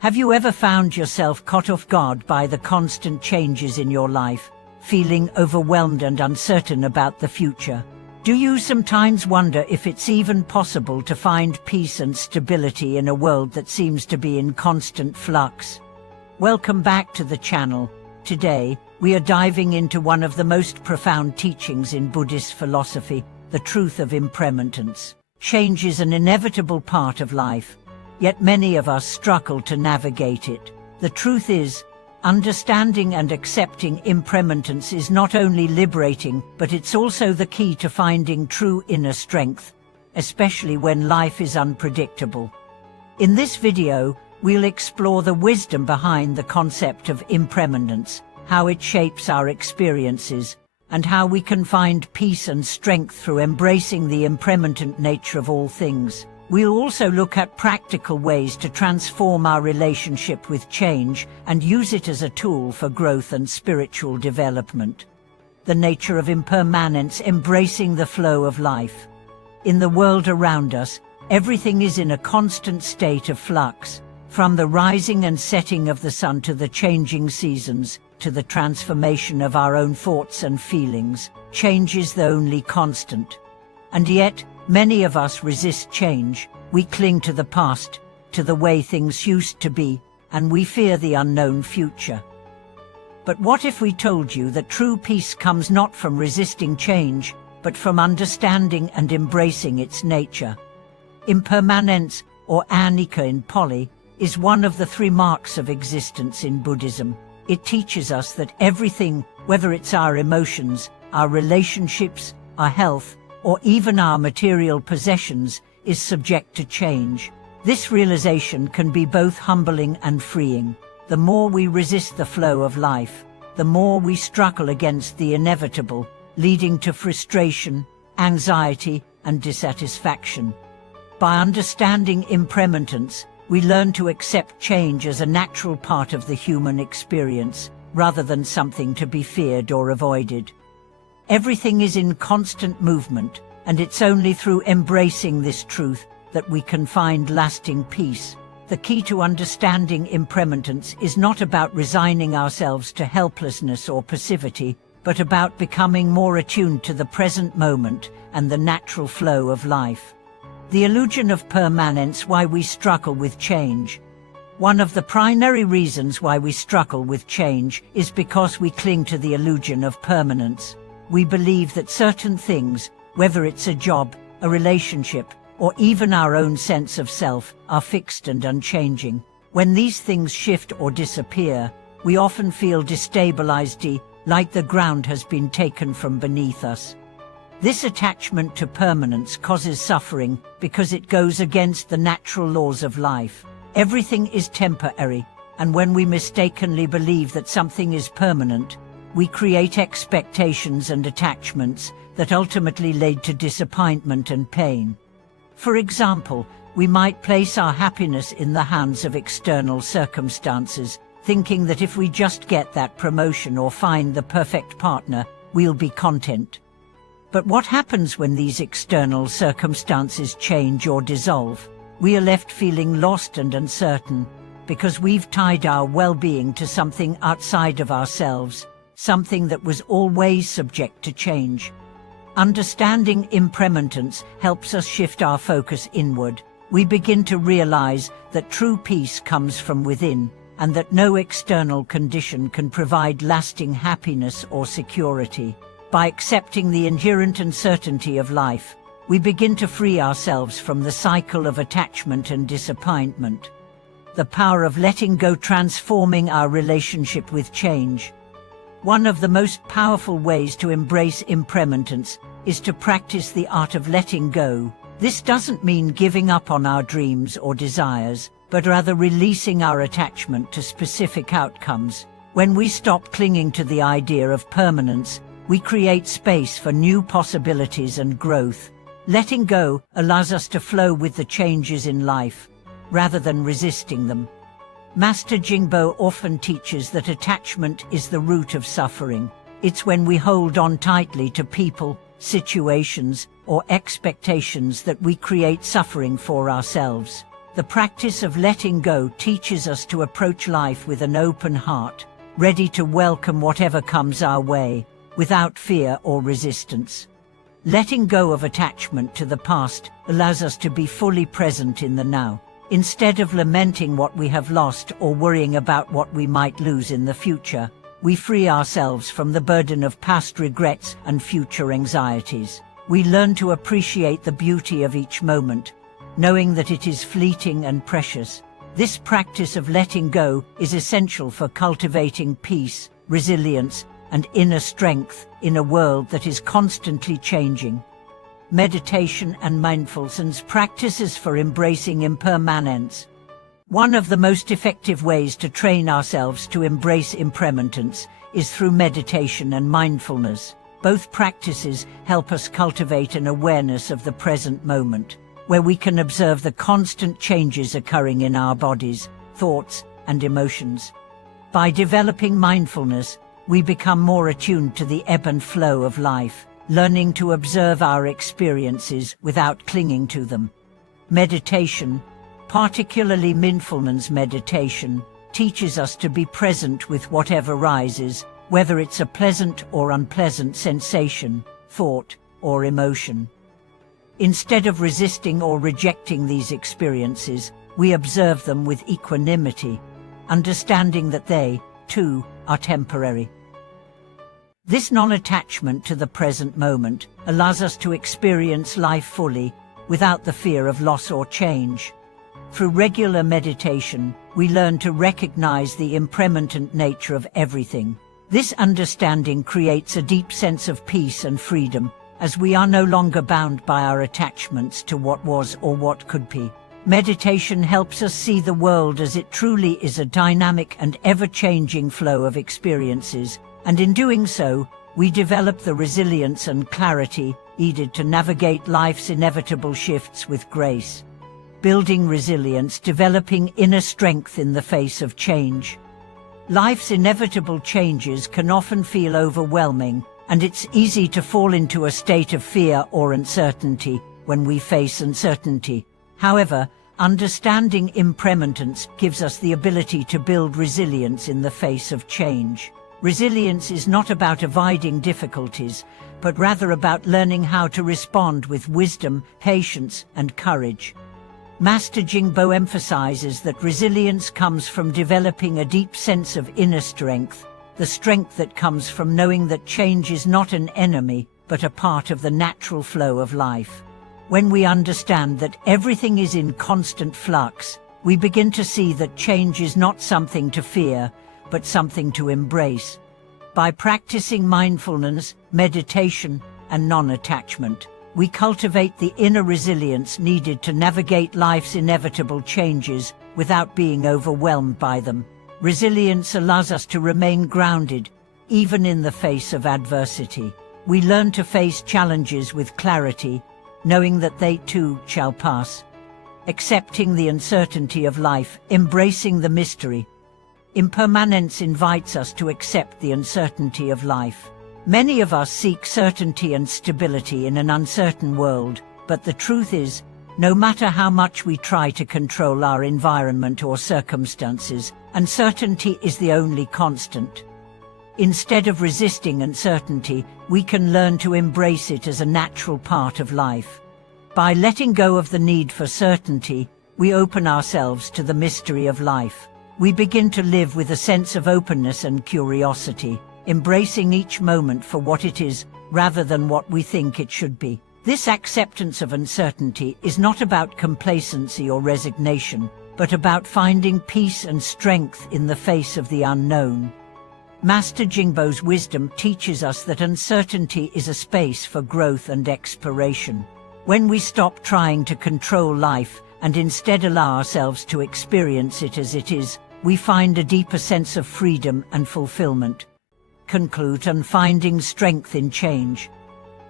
Have you ever found yourself caught off guard by the constant changes in your life, feeling overwhelmed and uncertain about the future? Do you sometimes wonder if it's even possible to find peace and stability in a world that seems to be in constant flux? Welcome back to the channel. Today, we are diving into one of the most profound teachings in Buddhist philosophy, the truth of impermanence. Change is an inevitable part of life, yet many of us struggle to navigate it. The truth is, understanding and accepting impermanence is not only liberating, but it's also the key to finding true inner strength, especially when life is unpredictable. In this video, we'll explore the wisdom behind the concept of impermanence, how it shapes our experiences, and how we can find peace and strength through embracing the impermanent nature of all things. We'll also look at practical ways to transform our relationship with change and use it as a tool for growth and spiritual development. The nature of impermanence, embracing the flow of life. In the world around us, everything is in a constant state of flux, from the rising and setting of the sun to the changing seasons, to the transformation of our own thoughts and feelings. Change is the only constant. And yet, many of us resist change. We cling to the past, to the way things used to be, and we fear the unknown future. But what if we told you that true peace comes not from resisting change, but from understanding and embracing its nature? Impermanence, or anicca in Pali, is one of the three marks of existence in Buddhism. It teaches us that everything, whether it's our emotions, our relationships, our health, or even our material possessions, is subject to change. This realization can be both humbling and freeing. The more we resist the flow of life, the more we struggle against the inevitable, leading to frustration, anxiety, and dissatisfaction. By understanding impermanence, we learn to accept change as a natural part of the human experience, rather than something to be feared or avoided. Everything is in constant movement, and it's only through embracing this truth that we can find lasting peace. The key to understanding impermanence is not about resigning ourselves to helplessness or passivity, but about becoming more attuned to the present moment and the natural flow of life. The illusion of permanence, why we struggle with change. One of the primary reasons why we struggle with change is because we cling to the illusion of permanence. We believe that certain things, whether it's a job, a relationship, or even our own sense of self, are fixed and unchanging. When these things shift or disappear, we often feel destabilized, like the ground has been taken from beneath us. This attachment to permanence causes suffering because it goes against the natural laws of life. Everything is temporary, and when we mistakenly believe that something is permanent, we create expectations and attachments that ultimately lead to disappointment and pain. For example, we might place our happiness in the hands of external circumstances, thinking that if we just get that promotion or find the perfect partner, we'll be content. But what happens when these external circumstances change or dissolve? We are left feeling lost and uncertain, because we've tied our well-being to something outside of ourselves, something that was always subject to change. Understanding impermanence helps us shift our focus inward. We begin to realize that true peace comes from within, and that no external condition can provide lasting happiness or security. By accepting the inherent uncertainty of life, we begin to free ourselves from the cycle of attachment and disappointment. The power of letting go, transforming our relationship with change. One of the most powerful ways to embrace impermanence is to practice the art of letting go. This doesn't mean giving up on our dreams or desires, but rather releasing our attachment to specific outcomes. When we stop clinging to the idea of permanence, we create space for new possibilities and growth. Letting go allows us to flow with the changes in life, rather than resisting them. Master Jingbo often teaches that attachment is the root of suffering. It's when we hold on tightly to people, situations, or expectations that we create suffering for ourselves. The practice of letting go teaches us to approach life with an open heart, ready to welcome whatever comes our way, without fear or resistance. Letting go of attachment to the past allows us to be fully present in the now, instead of lamenting what we have lost or worrying about what we might lose in the future. We free ourselves from the burden of past regrets and future anxieties. We learn to appreciate the beauty of each moment, knowing that it is fleeting and precious. This practice of letting go is essential for cultivating peace, resilience, and inner strength in a world that is constantly changing. Meditation and mindfulness practices for embracing impermanence. One of the most effective ways to train ourselves to embrace impermanence is through meditation and mindfulness. Both practices help us cultivate an awareness of the present moment, where we can observe the constant changes occurring in our bodies, thoughts, and emotions. By developing mindfulness, we become more attuned to the ebb and flow of life, learning to observe our experiences without clinging to them. Meditation, particularly mindfulness meditation, teaches us to be present with whatever arises, whether it's a pleasant or unpleasant sensation, thought, or emotion. Instead of resisting or rejecting these experiences, we observe them with equanimity, understanding that they, too, are temporary. This non-attachment to the present moment allows us to experience life fully, without the fear of loss or change. Through regular meditation, we learn to recognize the impermanent nature of everything. This understanding creates a deep sense of peace and freedom, as we are no longer bound by our attachments to what was or what could be. Meditation helps us see the world as it truly is, a dynamic and ever-changing flow of experiences, and in doing so, we develop the resilience and clarity needed to navigate life's inevitable shifts with grace. Building resilience, developing inner strength in the face of change. Life's inevitable changes can often feel overwhelming, and it's easy to fall into a state of fear or uncertainty when we face uncertainty. However, understanding impermanence gives us the ability to build resilience in the face of change. Resilience is not about avoiding difficulties, but rather about learning how to respond with wisdom, patience, and courage. Master Jingbo emphasizes that resilience comes from developing a deep sense of inner strength, the strength that comes from knowing that change is not an enemy, but a part of the natural flow of life. When we understand that everything is in constant flux, we begin to see that change is not something to fear, but something to embrace. By practicing mindfulness, meditation, and non-attachment, we cultivate the inner resilience needed to navigate life's inevitable changes without being overwhelmed by them. Resilience allows us to remain grounded, even in the face of adversity. We learn to face challenges with clarity, knowing that they too shall pass. Accepting the uncertainty of life, embracing the mystery. Impermanence invites us to accept the uncertainty of life. Many of us seek certainty and stability in an uncertain world, but the truth is, no matter how much we try to control our environment or circumstances, uncertainty is the only constant. Instead of resisting uncertainty, we can learn to embrace it as a natural part of life. By letting go of the need for certainty, we open ourselves to the mystery of life. We begin to live with a sense of openness and curiosity, embracing each moment for what it is, rather than what we think it should be. This acceptance of uncertainty is not about complacency or resignation, but about finding peace and strength in the face of the unknown. Master Jingbo's wisdom teaches us that uncertainty is a space for growth and exploration. When we stop trying to control life and instead allow ourselves to experience it as it is, we find a deeper sense of freedom and fulfillment. Conclude on finding strength in change.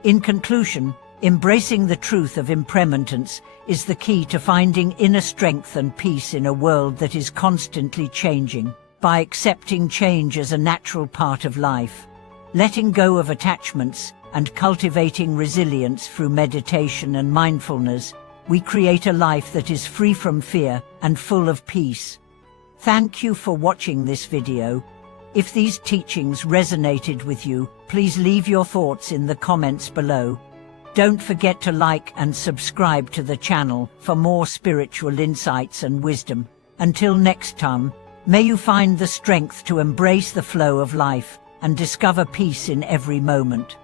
In conclusion, embracing the truth of impermanence is the key to finding inner strength and peace in a world that is constantly changing. By accepting change as a natural part of life, letting go of attachments, and cultivating resilience through meditation and mindfulness, we create a life that is free from fear and full of peace. Thank you for watching this video. If these teachings resonated with you, please leave your thoughts in the comments below. Don't forget to like and subscribe to the channel for more spiritual insights and wisdom. Until next time, may you find the strength to embrace the flow of life and discover peace in every moment.